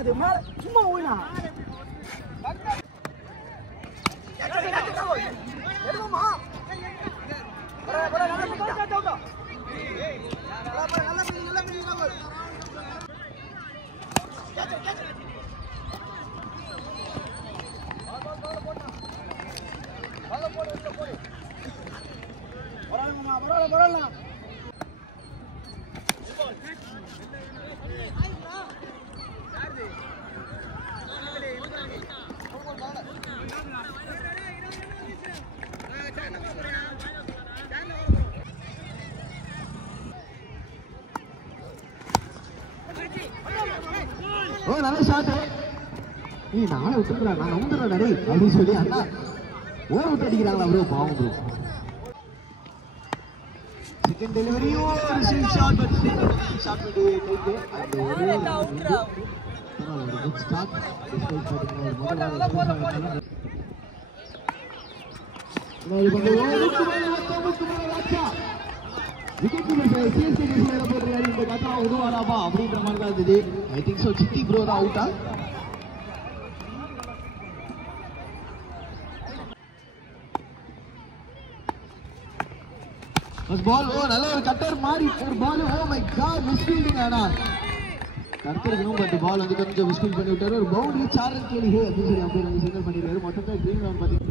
அது மேல சும்மா ஓய்னா நல்ல ஷாட். நீ நானே விட்டுறா, நான் நம்புறேன் நடை அப்படின்னு சொல்லி அண்ணா ஓட விட்டு அடிக்கிறாங்களா ப்ரோ, பாவம் ப்ரோ. செகண்ட் டெலிவரி ஒரு ஷாட் பட் ஷாட் விட்டு டைட் அண்ட் ஒரு குட் ஸ்டார்ட். டிஸ்பைட் பாத்தீங்கன்னா முதல்ல விக்கெட் கீப்பர் சிஎஸ்கே மேல போடுறாரு. இந்த கட்டா உருவாராபா அப்படின்ற மாதிரி தான் இருந்தது. ஐ திங்க் சோ சித்தி ப்ரோ தான் அவுட்டா. பஸ் பால் நல்ல ஒரு கட்டர் மாறி ஒரு ball. Oh my god, miss fielding. ஆனா கரெக்டாக பட் பால் வந்து கொஞ்சம் மிஸ் ஃபீல்ட் பண்ணி விட்டாரு. ஒரு பவுண்டரி சார்ஜ் கேலி ஹே அப்படின்னு சொல்லி அப்படியே வந்து சிக்னல் பண்ணிடுறாரு. மொத்தத்தை கிரீன் ரவுண்ட் பார்த்தீங்கன்னா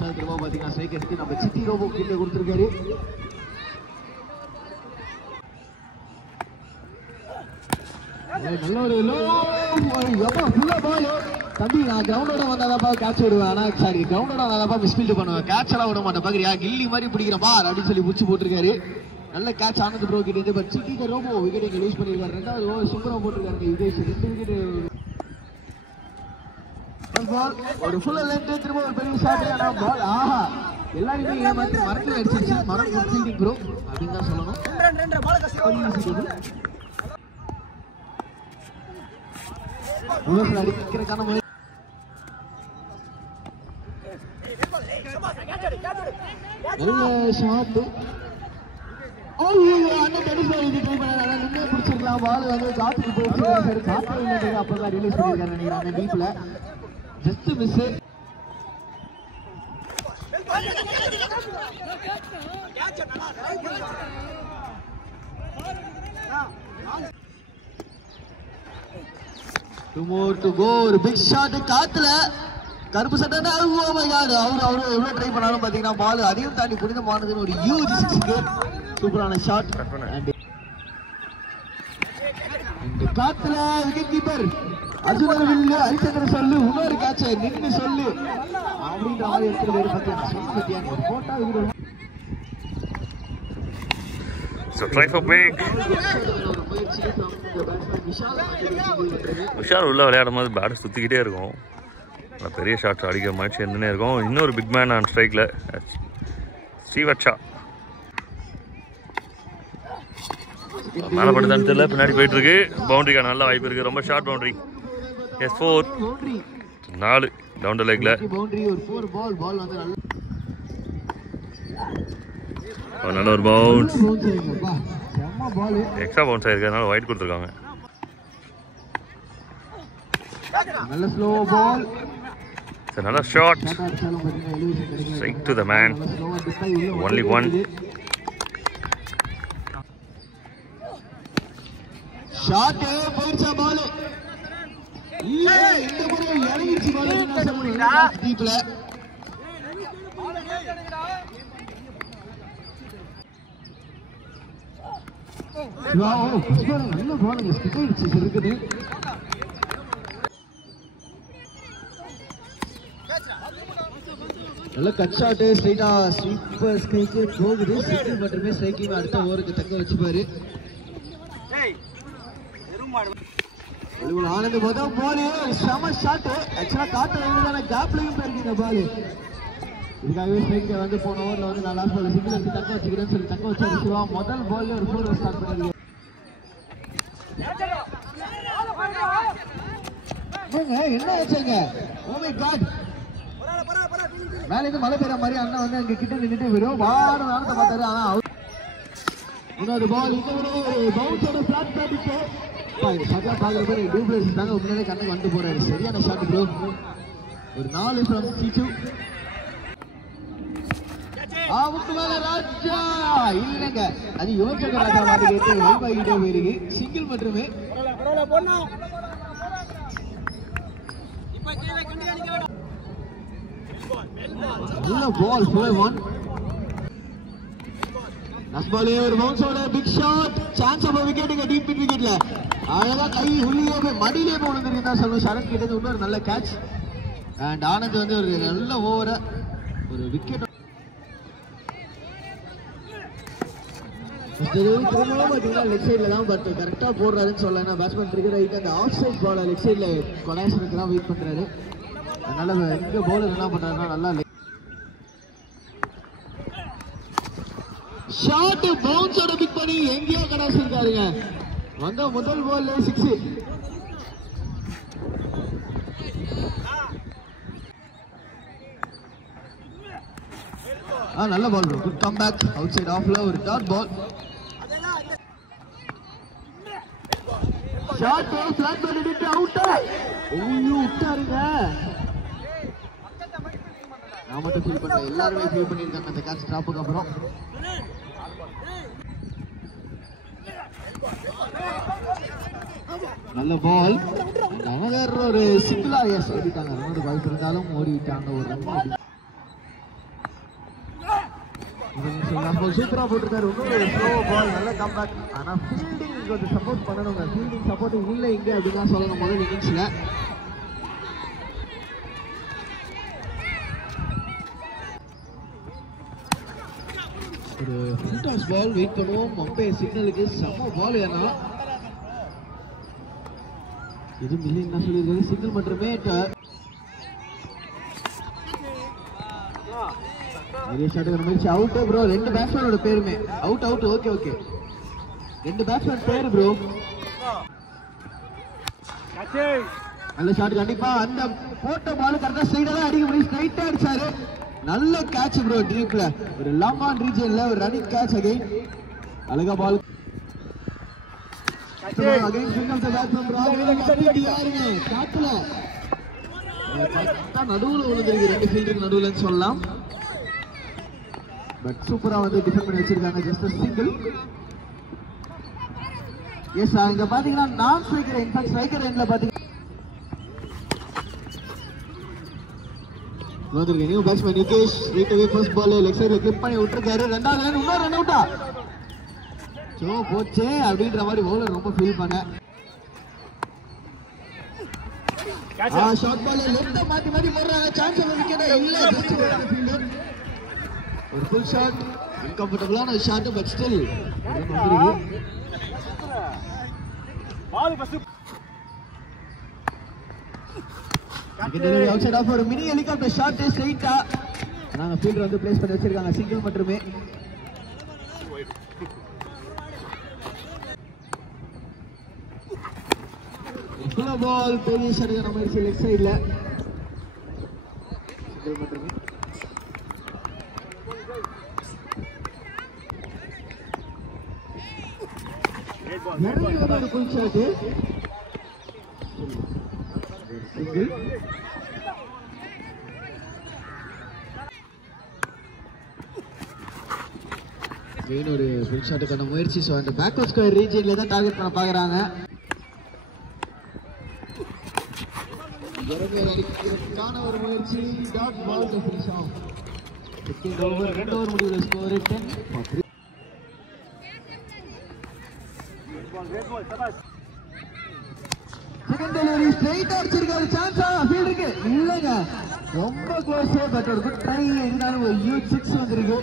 விஷால் திரும்ப பாத்தீங்கன்னா ஸ்ட்ரைக்கர்ஸ்க்கு நம்ம சிட்டி ரோபோ கிட்ட கொடுத்துருக்காரு. நல்ல ஒரு பால். தம்பி நான் கிரவுண்டோட வந்தாதாப்பா கேட்ச் விடுவேன். ஆனா சாரி கிரவுண்டோட வந்தாதாப்பா மிஸ் ஃபீல்ட் பண்ணுவேன். கேட்ச் எல்லாம் விட மாட்டேன். பாக்குறியா கில்லி மாதிரி பிடிக்கிறேன் பார் அப்படின்னு சொல்லி புடிச்சு போட்டிருக்காரு. நல்ல கேட்ச் ஆனது ப்ரோ கிட்ட. But Chitti robo wicket loose பண்ணிருக்காரு. ரெண்டாவது ஓவர் சூப்பரா போட்டிருக்காரு யுகேஷ். 2 விக்கெட். ஒரு ஃபுல் லென்த் திரும்ப ஒரு பெரிய ஷாட். ஆனா பால் ஆஹா எல்லாருமே ஏமாத்தி மரத்துல அடிச்சிருச்சு. மரம் ஃபீல்டிங் ப்ரோ அப்படின்னு தான் சொல்லணும். அடிக்கிறதுக்கான நல்ல ஷாட். பிடிச்சிருக்கலாம் பால் வந்து காத்துக்கு போயிடுச்சு. காத்து அப்பதான் ரிலீஸ் பண்ணிருக்காரு நினைக்கிறாங்க டீப்ல. Just miss. Two more to go. ஒரு பிக் ஷாட் காத்துல கருப்பு சட்டை. ஓ மை காட், அவரு எவ்வளவு ட்ரை பண்ணாலும் பாத்தீங்கன்னா பால் அதையும் தாண்டி புனிதமானதுன்னு ஒரு ஹியூஜ் சிக்ஸ்க்கு சூப்பரான ஷாட். காத்துல விக்கெட் கீப்பர் அர்ஜுனர் வில்லு ஹரிச்சந்திர சொல்லு இன்னொரு கேட்ச் நின்னு சொல்லு அப்படின்ற மாதிரி எடுத்துட்டு போய் பார்த்தீங்கன்னா ஒரு போட்டா So try for break. Vishal உள்ள விளையாடும் போது பேட் சுத்திக்கிட்டே இருக்கும். பெரிய ஷாட்ஸ் அடிக்கிற மாதிரி சேர்ந்துனே இருக்கும். இன்னொரு பிக் மேன் ஆன் ஸ்ட்ரைக்ல ஸ்ரீவட்சா மேலே படுதான்னு தெரியல. பின்னாடி போயிட்டு இருக்கு. பவுண்டரிக்கான நல்ல வாய்ப்பு இருக்கு. ரொம்ப short boundary. S4 4 down the லெக்ல. நல்ல ஒரு பவுன்ஸ். எக்ஸ்ட்ரா பவுன்ஸ் ஆயிருக்கு, அதனால வைட் கொடுத்துருக்காங்க. நல்ல ஸ்லோ பால். நல்ல shot. Straight to the man. Only one. Shot போயிடுச்சா பால்? இல்ல, இந்த முறை இறங்கிச்சு பால். என்ன சொல்றீங்க டீப்ல? வாவ், நல்ல பால் ஸ்கிப் ஆயிடுச்சு இருக்குது. நல்ல கட் ஷாட் ஸ்ட்ரைட்டா சூப்பர் ஸ்ட்ரைக்கு போகுது. சிட்டி மட்டுமே ஸ்ட்ரைக்கிங் அடுத்த ஓவருக்கு தக்க வச்சுப்பாரு. ஆனந்த் முதல் பால் செம ஷாட். ஆக்சுவலா காட்டு வந்து கேப்லயும் போயிருக்கு இந்த பால். இதுக்காகவே ஸ்ட்ரைக் வந்து போன ஓவர்ல வந்து நான் லாஸ்ட் பால் சிங்கிள் எடுத்து தக்க வச்சுக்கிறேன்னு சொல்லி தக்க வச்சு சிவா முதல் பால்ல ஒரு 4 ஸ்டார்ட் பண்ணிருக்கேன். என்ன ஆச்சுங்க? ஓ மை காட், மேல இருந்து மழை பெய்யற மாதிரி அண்ணா வந்து அங்க கிட்ட நின்னுட்டு வெறும் வார வாரத்தை பார்த்தாரு. ஆனா இன்னொரு பால் இன்னொரு பவுன்ஸோட பிளாட் பேட்டிக்கு சகா பாக்குற பேர் டூப்ளேஸ் தாங்க உண்மையிலே கண்ணுக்கு வந்து போறாரு. சரியான ஷாட் ப்ரோ. ஒரு 4 ஃப்ரம் சீச்சு. அவுட் மேல ராஜா இல்லங்க, அது யோசக ராஜா மாதிரி கேட்டு வைப் ஆகிட்டே போயிருக்கு. சிங்கிள் மட்டுமே. நல்ல பால் 4-1. நஸ்பாலே ஒரு பவுன்ஸோட பிக் ஷாட். சான்ஸ் ஆஃப் விக்கெட்டுங்க, டீப் மிட் விக்கெட்ல அழகா கை உள்ளே போய் மடியிலே போய் விழுந்திருக்கா சொல்லுவோம். சரண் கிட்ட இன்னொரு நல்ல கேட்ச். அண்ட் ஆனந்த் வந்து ஒரு நல்ல ஓவர ஒரு விக்கெட். லெக் சைட்ல தான் பட் கரெக்டா போடுறாருன்னு சொல்லலாம். பேட்ஸ்மேன் ட்ரிகர் ஆகிட்டு அந்த ஆஃப் சைட் பால் லெக் சைட்ல கொலாய்ஸனுக்கு தான் வெயிட் பண்றாரு. அதனால இங்க பவுலர் என்ன பண்றாருன்னா நல்லா ஷாட் பவுன்ஸோட பிக் பண்ணி எங்கேயோ கடாசிருக்காருங்க. வந்த முதல் பால்ல 6. நல்ல ball bro. Good comeback outside ஆஃப்ல ஒரு டாட் பால். ஷாட் ஃபிளாட் பண்ணிட்டு அவுட். ஓய்யோ விட்டாருங்க. நான் மட்டும் ஃபீல் பண்ணல, எல்லாருமே ஃபீல் பண்ணிருக்காங்க அந்த கேட்ச் டிராப்புக்கு அப்புறம். நல்ல பால். அனதர் ஒரு சிங்கிளா எஸ் ஓடிட்டாங்க. ரெண்டு பால் இருந்தாலும் ஓடி விட்டாங்க. ஒரு ரன் சூப்பரா போட்டிருக்காரு. இன்னொரு ஸ்லோ பால், நல்ல கம்பேக். ஆனா ஃபீல்டிங் கொஞ்சம் சப்போர்ட் பண்ணணுங்க. ஃபீல்டிங் சப்போர்ட்டிங் இல்லை இங்க அப்படின்னு சொல்லணும் முதல் இன்னிங்ஸ்ல. ஒரு ஃபுல் டாஸ் பால் வெயிட் பண்ணுவோம். அம்பையர் சிக்னலுக்கு செம்ம பால். ஏன்னா இது மில்லிங் நான் சொல்லியிருக்காரு. சிங்கிள் மட்டுமே. Out bro. 2 பேட்ஸ்மேனோட பேருமே அவுட். ஓகே ஓகே, 2 பேட்ஸ்மேன் பேரு ப்ரோ. நல்ல ஷாட் கண்டிப்பா. அந்த போட்ட பால் கரெக்டா ஸ்ட்ரைட்டா தான் அடிக்க முடியும். ஸ்ட்ரைட்டா அடிச்சாரு. நல்ல கேட்ச் ப்ரோ. டீப்ல ஒரு லாங் ஆன் ரீஜன்ல ஒரு ரன்னிங் கேட்ச். அகைன் அழகா ball. Again swing of the batsman யாருங்க காட்டுல நடுவுல விழுந்திருக்கு. 2 ஃபீல்டருக்கு நடுவுலன்னு சொல்லலாம். பட் சூப்பரா வந்து டிஃபெண்ட் பண்ணி வச்சிருக்காங்க. Just single. எஸ் அங்க பாத்தீங்கன்னா நான் ஸ்ட்ரைக்கர், இன்ஃபேக்ட் ஸ்ட்ரைக்கர் எண்ட்ல பாத்தீங்கன்னா வந்திருக்கு new batsman Yugesh. Straight away first ball leg சைடுல கிளிப் பண்ணி விட்டுருக்காரு. ரெண்டாவது லைன் இன்னொரு ரன் அவுட்டா சோ போச்சே அப்படின்ற மாதிரி பவுலர் ரொம்ப ஃபீல் பண்ண. ஷார்ட் பால் லெஃப்ட் மாத்தி மாத்தி போடுறாங்க. சான்ஸ் ஆஃப் விக்கெட் இல்ல. ஜஸ்ட் ஃபீல்டர் ஒரு ஃபுல் ஷாட். அன்கம்ஃபர்டபிளான ஒரு shot but still outside off ஒரு மினி ஹெலிகாப்டர் ஷாட் ஸ்ட்ரைட்டா. நாங்க ஃபீல்டர் வந்து பிளேஸ் பண்ணி வச்சிருக்காங்க. சிங்கிள் மட்டுமே. ஃபுல் பால் பெரிய ஷாட் நம்ம லெஃப்ட் சைடுல. சிங்கிள் மட்டுமே. ஒரு ஃபுல் ஷாட் சிங்கிள். ஒரு ஃபுல் ஷாட்டுக்கான முயற்சி. ஸோ அந்த பேக்வர்ட் ஸ்கொயர் ரீஜன்ல தான் டார்கெட் பண்ண பாக்குறாங்க. ஒரு முயற்சி. Dot ball to finish off. Second over 2 over முடிவுல ஸ்கோர் 10-3. செகண்ட் டெலிவரி ஸ்ட்ரைட் அடிச்சிருக்காரு. சான்ஸா ஃபீல்டருக்கு இல்லங்க, ரொம்ப க்ளோஸ். பட் ஒரு குட் ட்ரை. இருந்தாலும் ஒரு ஹியூஜ் 6 வந்திருக்கு.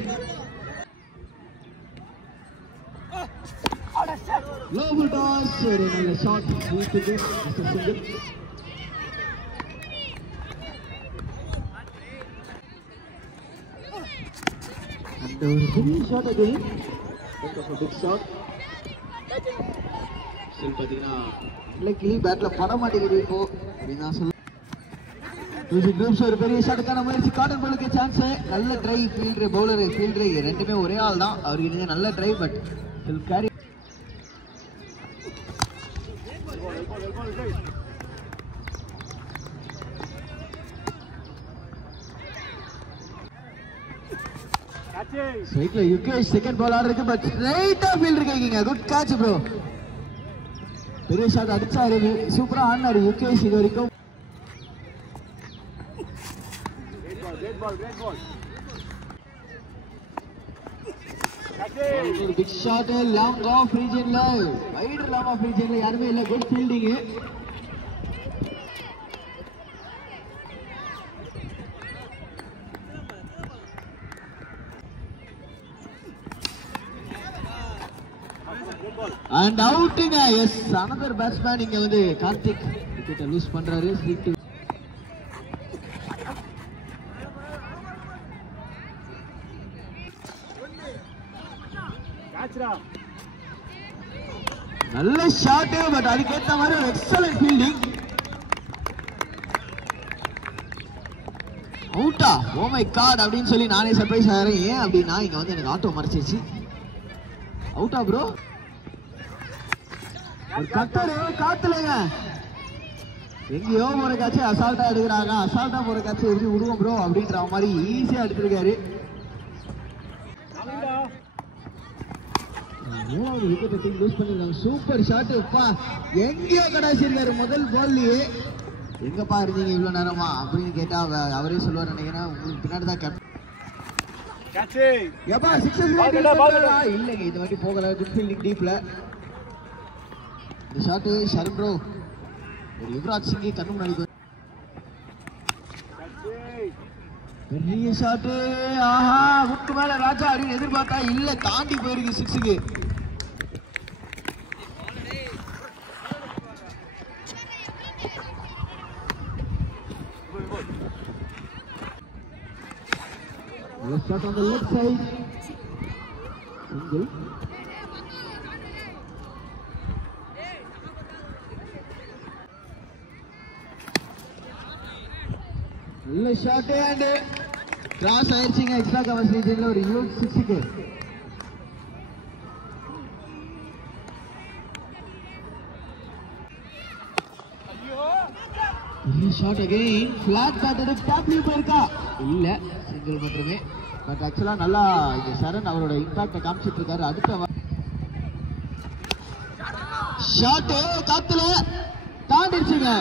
global toss ஒரு நல்ல ஷாட் வீட்டுக்கு மிஸ்டர் சிங்கிள். அந்த ஒரு பெரிய ஷாட் அகைன் பிக் ஷாட். சரி பாத்தீங்கன்னா இன்னைக்கு பேட்ல பட மாட்டேங்குது இப்போ அப்படின்னு நான் சொல்ல. ஒரு பெரிய ஷாட்டுக்கான முயற்சி, காட்டன் பாலுக்கு சான்ஸ். நல்ல ட்ரை ஃபீல்டர் பவுலர் ஃபீல்டர் ரெண்டுமே ஒரே ஆள் தான். அவருக்கு நல்ல ட்ரை பட் கேரி. ஸ்ட்ரைக்ல யுகேஷ் செகண்ட் பால் ஆடுறதுக்கு பட் ஸ்ட்ரைட்டா ஃபீல்டர் கேக்கிங்க. Good catch bro. பெரிய ஷாட் அடிச்சாரு, சூப்பரா ஆடினாரு யுகேஷ் இது வரைக்கும். ஒரு பிக் ஷாட் லாங் ஆஃப் ரீஜன்ல, வைட் லாங் ஆஃப் ரீஜன்ல யாருமே இல்ல. Good fielding. அண்ட் அவுட்டுங்க. எஸ், another batsman இங்க வந்து கார்த்திக் விக்கெட்டை லூஸ் பண்றாரு. நல்ல ஷாட் பட் அதுக்கேற்ற மாதிரி ஒரு எக்ஸலன்ட் ஃபீல்டிங். அவுட்டா? ஓ மை காட் அப்படின்னு சொல்லி நானே சர்ப்ரைஸ் ஆகிறேன். ஏன் அப்படின்னா இங்க வந்து எனக்கு ஆட்டோ மறைச்சிருச்சு. அவுட்டா ப்ரோ? ஒரு கட்டரு காத்துலங்க, எங்கேயோ போற காட்சி அசால்ட்டா எடுக்கிறாங்க. அசால்ட்டா போற காட்சி எப்படி விடுவோம் ப்ரோ அப்படின்ற மாதிரி ஈஸியா எடுத்திருக்காரு. விக்கெட்டை லூஸ் பண்ணிருக்காங்க. Super shot. எங்கேயோ கடாச்சிருக்காரு முதல் பால்லயே. எங்கப்பா இருந்தீங்க இவ்வளவு நேரமா அப்படின்னு கேட்டா அவரே சொல்லுவார் நினைக்கிறேன். உங்களுக்கு பின்னாடி தான் இல்லைங்க, இந்த வாட்டி போகல. குட் ஃபீல்டிங் டீப்ல. இந்த ஷாட் ஷரண் ப்ரோ ஒரு யுவராஜ் சிங்கி கண்ணு முன்னாடி பெரிய ஷாட். ஆஹா, முட்டு மேல ராஜா அப்படின்னு எதிர்பார்த்தா இல்ல, தாண்டி போயிருக்கு சிக்ஸுக்கு. shot on the left side. Single. நல்ல ஷாட் அண்ட் கிராஸ் ஆயிடுச்சுங்க. எக்ஸ்ட்ரா கவர் ரீஜன்ல ஒரு ஹியூஜ் சிக்ஸுக்கு. Shot again flat batter. Topley போயிருக்கா? இல்ல, சிங்கிள் மட்டுமே. பட் ஆக்சுவலா நல்லா இந்த சரண் அவரோட இம்பாக்ட காமிச்சிட்டு இருக்காரு. அடுத்த ஷாட் காத்துல தாண்டிடுச்சுங்க.